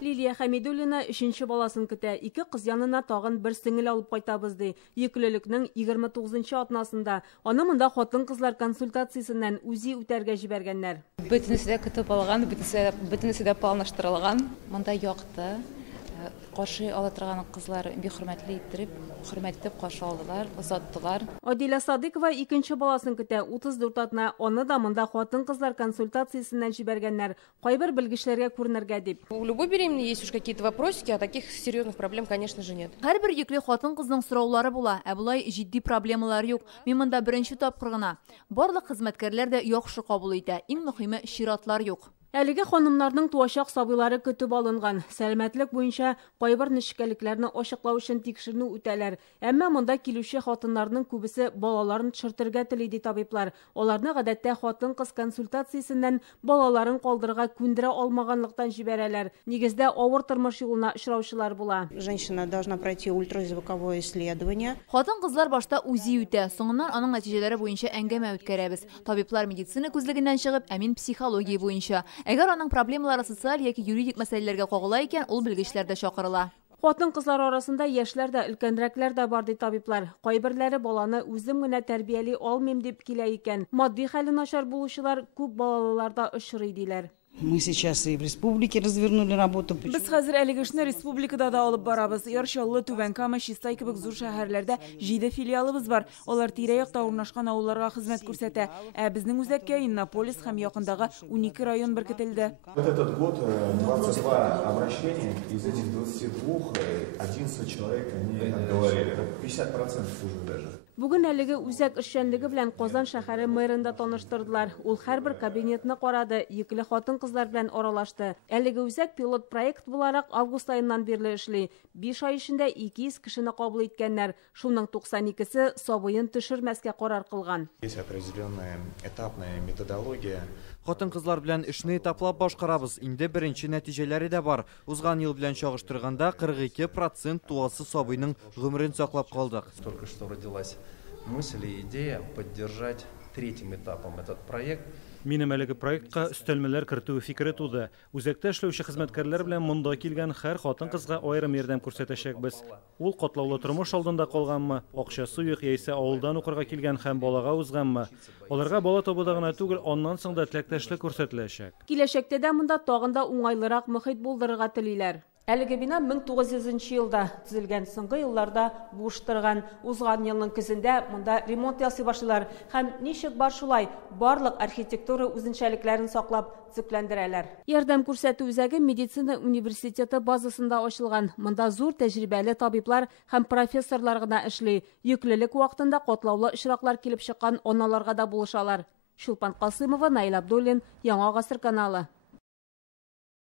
Лилия Хамидуллина 3-нче баласын көтә. 2 кыз янына тагын бер сеңел алып кайтабыз ди. Йөклелекнең 29-нчы атнасында. Аны монда хатын-кызлар консультациясеннән үзи үтәргә җибәргәннәр. Бөтенесе дә көтеп алган, бөтенесе дә планлаштырылган. Монда якты. Каршы ала торган кызлар бик хөрмәтле итеп каршы алдылар, озаттылар. Адилә Садыкова 2-нче баласын көтә. 34 атна. Аны да монда хатын-кызлар консультациясеннән җибәргәннәр. Кайбер белгечләргә күренергә дип. У любой беременной есть уж какие-то вопросики, а таких серьезных проблем, конечно же, нет. Һәрбер йөкле хатын-кызның сораулары була, ә булай җитди проблемалар юк. Мин монда беренче тапкыр гына. Барлык хезмәткәрләр дә яхшы кабул итә. Иң мөһиме чиратлар юк. Әлеге ханымнарның туачак сабыйлары көтеп алынган. Сәламәтлек буенча кайбер нечкәлекләрне ачыклау өчен тикшерү үтәләр. Әмма монда килүче хатыннарның күбесе балаларын төшертергә тели ди табиблар. Аларны гадәттә хатын-кыз консультациясеннән балаларын калдырырга күндерә алмаганлыктан җибәрәләр. Нигездә авыр тормыш юлына очраучылар була. Женщина должна пройти ультразвуковое исследование. Хатын-кызлар башта үзи үтә, соңыннан аның нәтиҗәләре буенча әңгәмә үткәрәбез. Табиблар медицина күзлегеннән чыгып, әмин психология буенча. Әгәр аның проблемалары социаль яки юридик мәсьәләләргә кагыла икән, ул белгечләр дә чакырыла. Хатын-кызлар арасында яшьләр дә, өлкәнрәкләр дә бар ди табиблар. Кайберләре баланы үзем генә тәрбияли алмыйм дип килә икән. Матди хәле начар булучылар күп балаларда очрый диләр. Мы сейчас и в республике развернули работу. Без хәзер әлеге эшне республикада да алып барабыз. Ярчаллы, Түбән Кама, Чистай кебек зур шәһәрләрдә 7 филиалыбыз бар. Алар тирә-якта урнашкан авылларга хезмәт күрсәтә. Ә безнең үзәккә Иннополис һәм якындагы 12 район беркетелде. Этот год 22 обращения, из этих 22 11 человек они отговорили. 50% уже даже. Бүген әлеге үзәк эшчәнлеге белән Казан шәһәре мэрында таныштырдылар. Ул һәрбер кабинетны карады, йөкле хатын-кызлар белән аралашты. Әлеге үзәк пилот проект буларак август аеннан бирле эшли. 5 ай эчендә 200 кешене кабул иткәннәр. Шуның 92се сабыен төшермәскә карар кылган. Есть определенная этапная методология. Хатын-кызлар белән эшне этаплап башкарабыз. Инде беренче нәтиҗәләре дә бар. Узган ел белән чагыштырганда 42% туасы сабыйның гомерен саклап калдык. Только что родилась мысль и идея поддержать третьим этапом этот проект. Минем әлеге проектка өстәлмәләр кертү фикере туды. Үзәктә эшләүче хезмәткәрләр белән монда килгән һәр хатын-кызга аерым ярдәм күрсәтәчәкбез. Ул катлаулы тормыш алдында калганмы, акчасы юк яисә авылдан укырга килгән һәм балага узганмы, аларга бала табуда гына түгел, аннан соң да теләктәшлек күрсәтеләчәк. Киләчәктә дә монда тагын да уңайлырак мөхит булдырырга телиләр. Әлеге бина 1900 елда төзелгән, соңгы елларда буш торган. Узган елның көзендә монда ремонт ясый башлыйлар һәм ничек бар шулай барлык архитектура үзенчәлекләрен саклап төзекләндерәләр. Ярдәм күрсәтү үзәге медицина университеты базасында ачылган. Монда зур тәҗрибәле табиблар һәм профессорлар гына эшли. Йөклелек вакытында катлаулы очраклар килеп чыккан аналарга да булышалар. Шулпан Касымова, Наил Абдуллин, Яңа гасыр каналы.